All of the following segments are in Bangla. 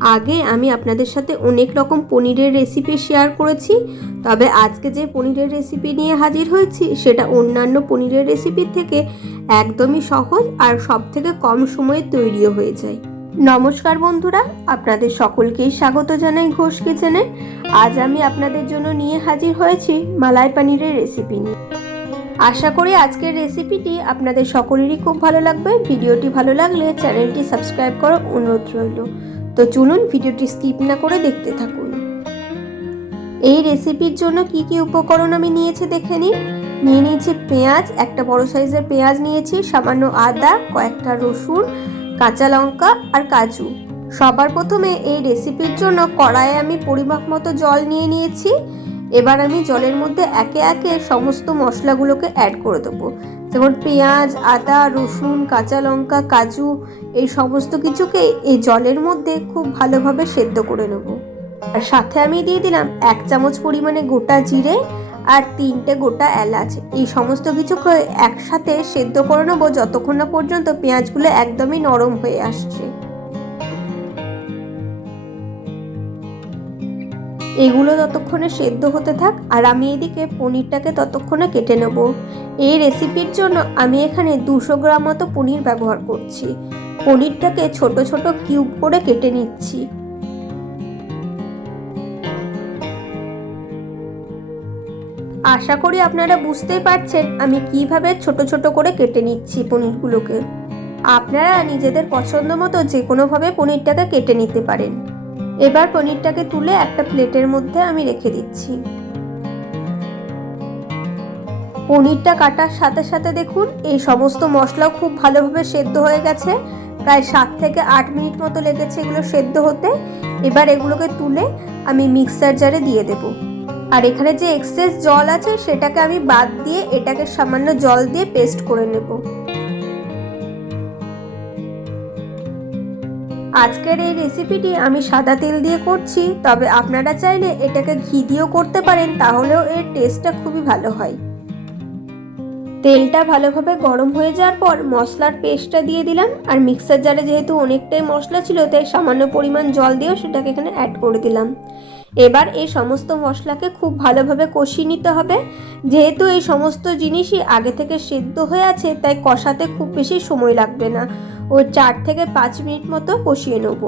আগে আমি আপনাদের সাথে অনেক রকম পনিরের রেসিপি শেয়ার করেছি, তবে আজকে যে পনিরের রেসিপি নিয়ে হাজির হয়েছি, সেটা অন্যান্য পনিরের রেসিপির থেকে একদমই সহজ আর সব থেকে কম সময়ে তৈরিও হয়ে যায়। নমস্কার বন্ধুরা, আপনাদের সকলকেই স্বাগত জানাই ঘোষ কিচেনে। আজ আমি আপনাদের জন্য নিয়ে হাজির হয়েছি মালাই পানিরের রেসিপি নিয়ে। আশা করি আজকের রেসিপিটি আপনাদের সকলেরই খুব ভালো লাগবে। ভিডিওটি ভালো লাগলে চ্যানেলটি সাবস্ক্রাইব করার অনুরোধ রইল। তো চলুন ভিডিওটি স্কিপ না করে দেখতে থাকুন। এই রেসিপির জন্য কি কি উপকরণ আমি নিয়েছি দেখে নিন। নিয়ে নিয়েছি পেঁয়াজ, একটা বড় সাইজের পেঁয়াজ নিয়েছি, সামান্য আদা, কয়েকটা রসুন, কাঁচা লঙ্কা আর কাজু। সবার প্রথমে এই রেসিপির জন্য কড়াইয়ে আমি পরিমাপ মতো জল নিয়ে নিয়েছি। এবার আমি জলের মধ্যে একে একে সমস্ত মশলাগুলোকে অ্যাড করে দেবো। যেমন পেঁয়াজ, আদা, রসুন, কাঁচা লঙ্কা, কাজু, এই সমস্ত কিছুকে এই জলের মধ্যে খুব ভালোভাবে সেদ্ধ করে নেব। আর সাথে আমি দিয়ে দিলাম এক চামচ পরিমাণে গোটা জিরে আর তিনটে গোটা এলাচ। এই সমস্ত কিছুকে একসাথে সেদ্ধ করে নেব যতক্ষণ না পর্যন্ত পেঁয়াজগুলো একদমই নরম হয়ে আসছে। এগুলো ততক্ষণে সেদ্ধ হতে থাক আর আমি এদিকে পনিরটাকে ততক্ষণে কেটে নেব। এই রেসিপির জন্য আমি এখানে দুশো গ্রাম মতো পনির ব্যবহার করছি। পনিরটাকে ছোট ছোট কিউব করে কেটে নিচ্ছি। আশা করি আপনারা বুঝতেই পারছেন আমি কীভাবে ছোট ছোট করে কেটে নিচ্ছি পনিরগুলোকে। আপনারা নিজেদের পছন্দ মতো যে কোনোভাবে পনিরটাকে কেটে নিতে পারেন। এবার পনিরটাকে তুলে একটা প্লেটের মধ্যে আমি রেখে দিচ্ছি। পনিরটা কাটার সাথে সাথে দেখুন, এই সমস্ত মশলাও খুব ভালোভাবে সেদ্ধ হয়ে গেছে। প্রায় সাত থেকে আট মিনিট মতো লেগেছে এগুলো সেদ্ধ হতে। এবার এগুলোকে তুলে আমি মিক্সার জারে দিয়ে দেব। আর এখানে যে এক্সেস জল আছে, সেটাকে আমি বাদ দিয়ে এটাকে সামান্য জল দিয়ে পেস্ট করে নেব। আজকের এই রেসিপিটি আমি সাদা তেল দিয়ে করছি, তবে আপনারা চাইলে এটাকে ঘি দিয়েও করতে পারেন, তাহলেও এর টেস্টটা খুবই ভালো হয়। তেলটা ভালোভাবে গরম হয়ে যাওয়ার পর মশলার পেস্টটা দিয়ে দিলাম, আর মিক্সার জারে যেহেতু অনেকটাই মশলা ছিল, তাই সামান্য পরিমাণ জল দিয়েও সেটাকে এখানে অ্যাড করে দিলাম। এবার এই সমস্ত মশলাকে খুব ভালোভাবে কষিয়ে নিতে হবে। যেহেতু এই সমস্ত জিনিসই আগে থেকে সেদ্ধ হয়ে আছে, তাই কষাতে খুব বেশি সময় লাগবে না। ও চার থেকে পাঁচ মিনিট মতো কষিয়ে নেব।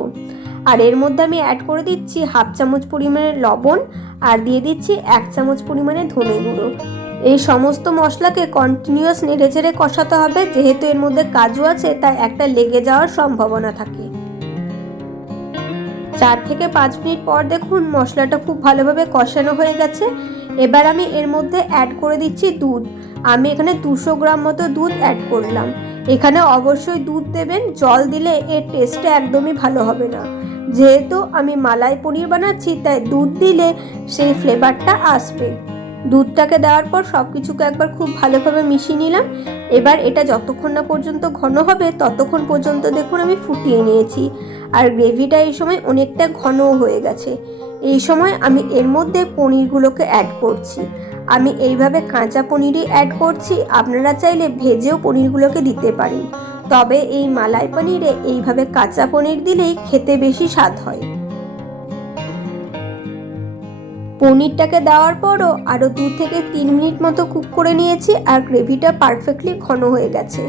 আর এর মধ্যে আমি অ্যাড করে দিচ্ছি হাফ চামচ পরিমাণের লবণ আর দিয়ে দিচ্ছি এক চামচ পরিমাণে ধনে গুঁড়ো। এই সমস্ত মশলাকে কন্টিনিউয়াস নেড়ে চেড়ে কষাতে হবে, যেহেতু এর মধ্যে কাজু আছে, তাই একটা লেগে যাওয়ার সম্ভাবনা থাকে। চার থেকে পাঁচ মিনিট পর দেখুন মশলাটা খুব ভালোভাবে কষানো হয়ে গেছে। এবার আমি এর মধ্যে অ্যাড করে দিচ্ছি দুধ। আমি এখানে দুশো গ্রাম মতো দুধ অ্যাড করলাম। এখানে অবশ্যই দুধ দেবেন, জল দিলে এর টেস্টটা একদমই ভালো হবে না। যেহেতু আমি মালাই পনির বানাচ্ছি, তাই দুধ দিলে সেই ফ্লেভারটা আসবে। দুধটাকে দেওয়ার পর সব কিছুকে একবার খুব ভালোভাবে মিশিয়ে নিলাম। এবার এটা যতক্ষণ না পর্যন্ত ঘন হবে, ততক্ষণ পর্যন্ত দেখুন আমি ফুটিয়ে নিয়েছি। আর গ্রেভিটা এই সময় অনেকটা ঘন হয়ে গেছে। এই সময় আমি এর মধ্যে পনিরগুলোকে অ্যাড করছি। আমি এইভাবে কাঁচা পনিরই অ্যাড করছি, আপনারা চাইলে ভেজেও পনিরগুলোকে দিতে পারেন। তবে এই মালাই পনিরে এইভাবে কাঁচা পনির দিলেই খেতে বেশি স্বাদ হয়। পনিরটাকে দেওয়ার পরও আরও দু থেকে তিন মিনিট মতো কুক করে নিয়েছি আর গ্রেভিটা পারফেক্টলি ঘন হয়ে গেছে।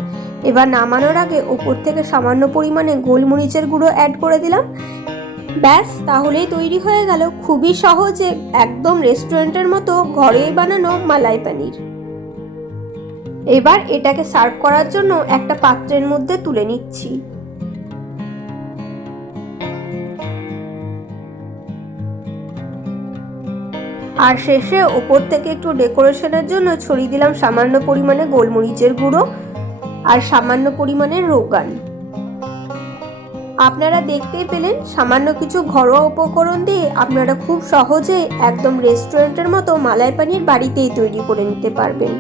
এবার নামানোর আগে ওপর থেকে সামান্য পরিমাণে গোলমরিচের গুঁড়ো অ্যাড করে দিলাম। ব্যাস, তাহলেই তৈরি হয়ে গেল খুবই সহজে একদম রেস্টুরেন্টের মতো ঘরেই বানানো মালাই পানির। এবার এটাকে সার্ভ করার জন্য একটা পাত্রের মধ্যে তুলে নিচ্ছি। আর শেষে ওপর থেকে একটু ডেকোরেশনের জন্য ছড়িয়ে দিলাম সামান্য পরিমাণে গোলমরিচের গুঁড়ো আর সামান্য পরিমাণে রোগান। আপনারা দেখতেই পেলেন সামান্য কিছু ঘরোয়া উপকরণ দিয়ে আপনারা খুব সহজেই একদম রেস্টুরেন্টের মতো মালাই পানির বাড়িতেই তৈরি করে নিতে পারবেন।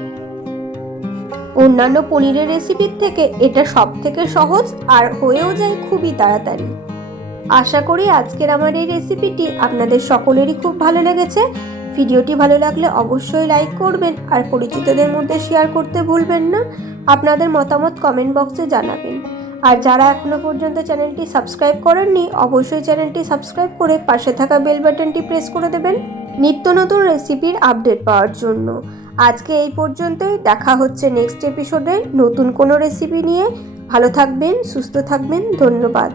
অন্যান্য পনিরের রেসিপির থেকে এটা সব থেকে সহজ আর হয়েও যায় খুবই তাড়াতাড়ি। আশা করি আজকের আমার এই রেসিপিটি আপনাদের সকলেরই খুব ভালো লেগেছে। ভিডিওটি ভালো লাগলে অবশ্যই লাইক করবেন আর পরিচিতদের মধ্যে শেয়ার করতে ভুলবেন না। আপনাদের মতামত কমেন্ট বক্সে জানাবেন। আর যারা এখনও পর্যন্ত চ্যানেলটি সাবস্ক্রাইব করেননি, অবশ্যই চ্যানেলটি সাবস্ক্রাইব করে পাশে থাকা বেল বাটনটি প্রেস করে দেবেন নিত্য নতুন রেসিপির আপডেট পাওয়ার জন্য। আজকে এই পর্যন্তই। দেখা হচ্ছে নেক্সট এপিসোডে নতুন কোনো রেসিপি নিয়ে। ভালো থাকবেন, সুস্থ থাকবেন। ধন্যবাদ।